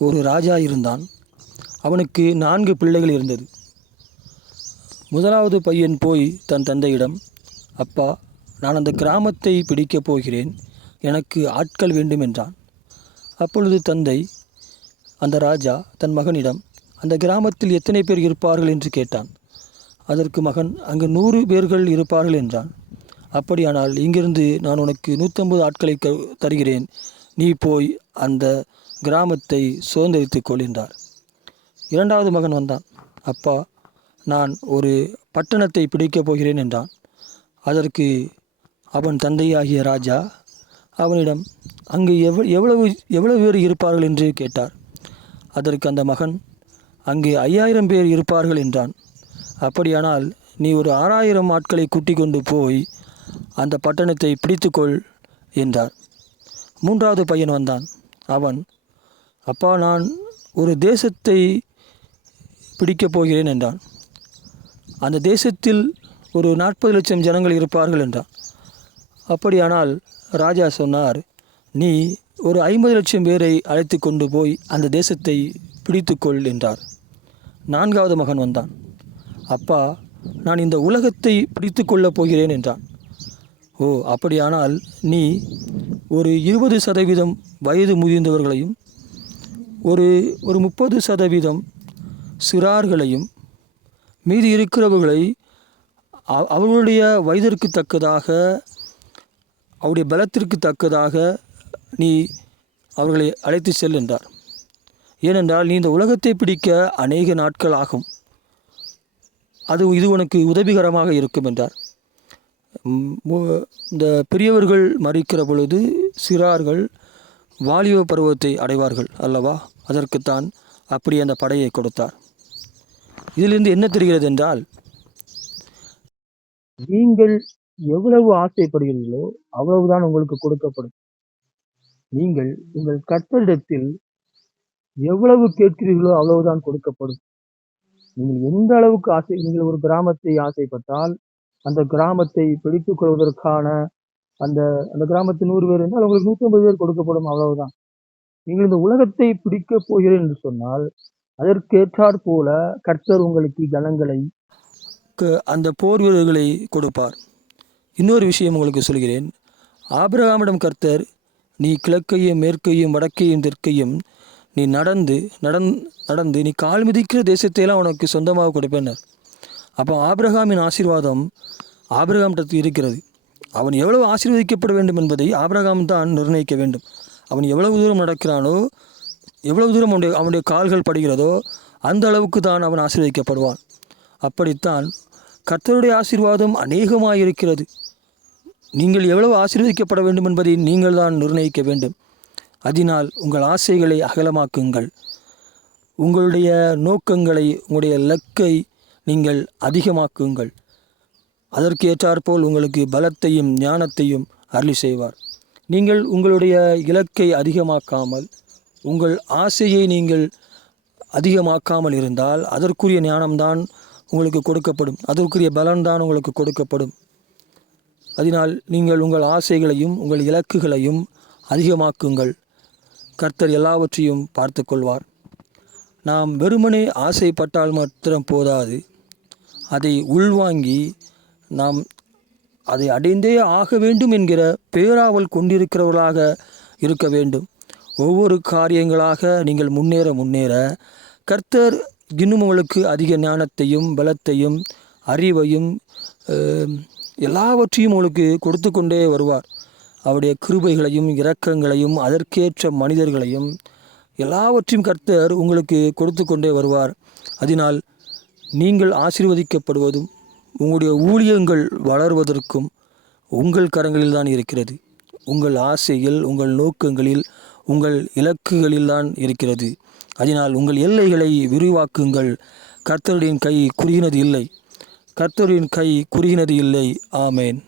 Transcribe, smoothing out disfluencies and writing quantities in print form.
ஒரு ராஜா இருந்தான். அவனுக்கு 4 பிள்ளைகள் இருந்தது. முதலாவது பையன் போய் தன் தந்தையிடம், அப்பா, நான் அந்த கிராமத்தை பிடிக்கப் போகிறேன், எனக்கு ஆட்கள் வேண்டும் என்றான். அப்பொழுது தந்தை, அந்த ராஜா தன் மகனிடம், அந்த கிராமத்தில் எத்தனை பேர் இருப்பார்கள் என்று கேட்டான். அதற்கு மகன், அங்கு 100 பேர்கள் இருப்பார்கள் என்றான். அப்படியானால் இங்கிருந்து நான் உனக்கு 150 ஆட்களை தருகிறேன், நீ போய் அந்த கிராமத்தை சுதந்திரித்துக்கொள் என்றார். 2வது மகன் வந்தான். அப்பா, நான் ஒரு பட்டணத்தை பிடிக்கப் போகிறேன் என்றான். அதற்கு அவன் தந்தையாகிய ராஜா அவனிடம், அங்கு எவ்வளவு பேர் இருப்பார்கள் என்று கேட்டார். அதற்கு அந்த மகன், அங்கே 5000 பேர் இருப்பார்கள் என்றான். அப்படியானால் நீ ஒரு 6000 ஆட்களை கூட்டிக் கொண்டு போய் அந்த பட்டணத்தை பிடித்துக்கொள் என்றார். 3வது பையன் வந்தான். அவன், அப்பா, நான் ஒரு தேசத்தை பிடிக்கப் போகிறேன் என்றான். அந்த தேசத்தில் ஒரு 40 லட்சம் ஜனங்கள் இருப்பார்கள் என்றான். அப்படியானால் ராஜா சொன்னார், நீ ஒரு 50 லட்சம் பேரை அழைத்து கொண்டு போய் அந்த தேசத்தை பிடித்துக்கொள் என்றார். 4வது மகன் வந்தான். அப்பா, நான் இந்த உலகத்தை பிடித்து கொள்ளப் போகிறேன் என்றான். ஓ, அப்படியானால் நீ ஒரு 20% வயது முதிர்ந்தவர்களையும் ஒரு 30% சிறார்களையும் மீதி இருக்கிறவர்களை அவர்களுடைய வயதிற்கு தக்கதாக, அவருடைய பலத்திற்கு தக்கதாக நீ அவர்களை அழைத்து செல் என்றார். ஏனென்றால் நீ இந்த உலகத்தை பிடிக்க அநேக நாட்கள் ஆகும், இது உனக்கு உதவிகரமாக இருக்கும் என்றார். இந்த பெரியவர்கள் மரிக்கிற பொழுது சிறார்கள் வாலிப பருவத்தை அடைவார்கள் அல்லவா? அதற்குத்தான் அப்படி அந்த படையை கொடுத்தார். இதிலிருந்து என்ன தெரிகிறது என்றால், நீங்கள் எவ்வளவு ஆசைப்படுகிறீர்களோ அவ்வளவுதான் உங்களுக்கு கொடுக்கப்படும். நீங்கள் உங்கள் கர்த்தரிடத்தில் எவ்வளவு கேட்கிறீர்களோ அவ்வளவுதான் கொடுக்கப்படும். நீங்கள் எந்த அளவுக்கு நீங்கள் ஒரு கிராமத்தை ஆசைப்பட்டால் அந்த கிராமத்தை பிடித்துக் கொள்வதற்கான அந்த அந்த கிராமத்தில் 100 பேர் என்றால் உங்களுக்கு 150 பேர் கொடுக்கப்படும், அவ்வளவுதான். நீங்கள் இந்த உலகத்தை பிடிக்கப் போகிறேன் என்று சொன்னால் அதற்கேற்றாற் போல கர்த்தர் உங்களுக்கு ஜனங்களை, அந்த போர் வீரர்களை கொடுப்பார். இன்னொரு விஷயம் உங்களுக்கு சொல்கிறேன். ஆபிரகாமிடம் கர்த்தர், நீ கிழக்கையும் மேற்கையும் வடக்கையும் தெற்கையும் நீ நடந்து நீ கால் மிதிக்கிற தேசத்தையெல்லாம் உனக்கு சொந்தமாக கொடுப்பேன்னார். அப்போ ஆபிரகாமின் ஆசீர்வாதம் ஆபிரகாமிடத்தில் இருக்கிறது. அவன் எவ்வளவு ஆசீர்வதிக்கப்பட வேண்டும் என்பதை ஆபிரகாம் தான் நிர்ணயிக்க வேண்டும். அவன் எவ்வளவு தூரம் நடக்கிறானோ, எவ்வளவு தூரம் அவனுடைய கால்கள் படுகிறதோ அந்த அளவுக்கு தான் அவன் ஆசீர்வதிக்கப்படுவான். அப்படித்தான் கர்த்தருடைய ஆசீர்வாதம் அநேகமாக இருக்கிறது. நீங்கள் எவ்வளவு ஆசீர்வதிக்கப்பட வேண்டும் என்பதை நீங்கள் தான் நிர்ணயிக்க வேண்டும். அதனால் உங்கள் ஆசைகளை அகலமாக்குங்கள். உங்களுடைய நோக்கங்களை, உங்களுடைய இலக்கை நீங்கள் அதிகமாக்குங்கள். அதற்கு ஏற்றாற்போல் உங்களுக்கு பலத்தையும் ஞானத்தையும் அருளி செய்வார். நீங்கள் உங்களுடைய இலக்கை அதிகமாக்காமல், உங்கள் ஆசையை நீங்கள் அதிகமாக்காமல் இருந்தால் அதற்குரிய ஞானம்தான் உங்களுக்கு கொடுக்கப்படும், அதற்குரிய பலன்தான் உங்களுக்கு கொடுக்கப்படும். அதனால் நீங்கள் உங்கள் ஆசைகளையும் உங்கள் இலக்குகளையும் அதிகமாக்குங்கள். கர்த்தர் எல்லாவற்றையும் பார்த்து கொள்வார். நாம் வெறுமனே ஆசைப்பட்டால் மாத்திரம் போதாது, அதை உள்வாங்கி நாம் அதை அடைந்தே ஆக வேண்டும் என்கிற பேராவல் கொண்டிருக்கிறவர்களாக இருக்க வேண்டும். ஒவ்வொரு காரியங்களாக நீங்கள் முன்னேற கர்த்தர் இன்னும் உங்களுக்கு அதிக ஞானத்தையும் பலத்தையும் அறிவையும் எல்லாவற்றையும் உங்களுக்கு கொடுத்து கொண்டே வருவார். அவருடைய கிருபைகளையும் இரக்கங்களையும் அதற்கேற்ற மனிதர்களையும் எல்லாவற்றையும் கர்த்தர் உங்களுக்கு கொடுத்து கொண்டே வருவார். அதனால் நீங்கள் ஆசீர்வதிக்கப்படுவதும் உங்களுடைய ஊழியங்கள் வளர்வதற்கும் உங்கள் கரங்களில் தான் இருக்கிறது. உங்கள் ஆசையில், உங்கள் நோக்கங்களில், உங்கள் இலக்குகளில் தான் இருக்கிறது. அதனால் உங்கள் எல்லைகளை விரிவாக்குங்கள். கர்த்தருடைய கை குறுகினது இல்லை. ஆமேன்.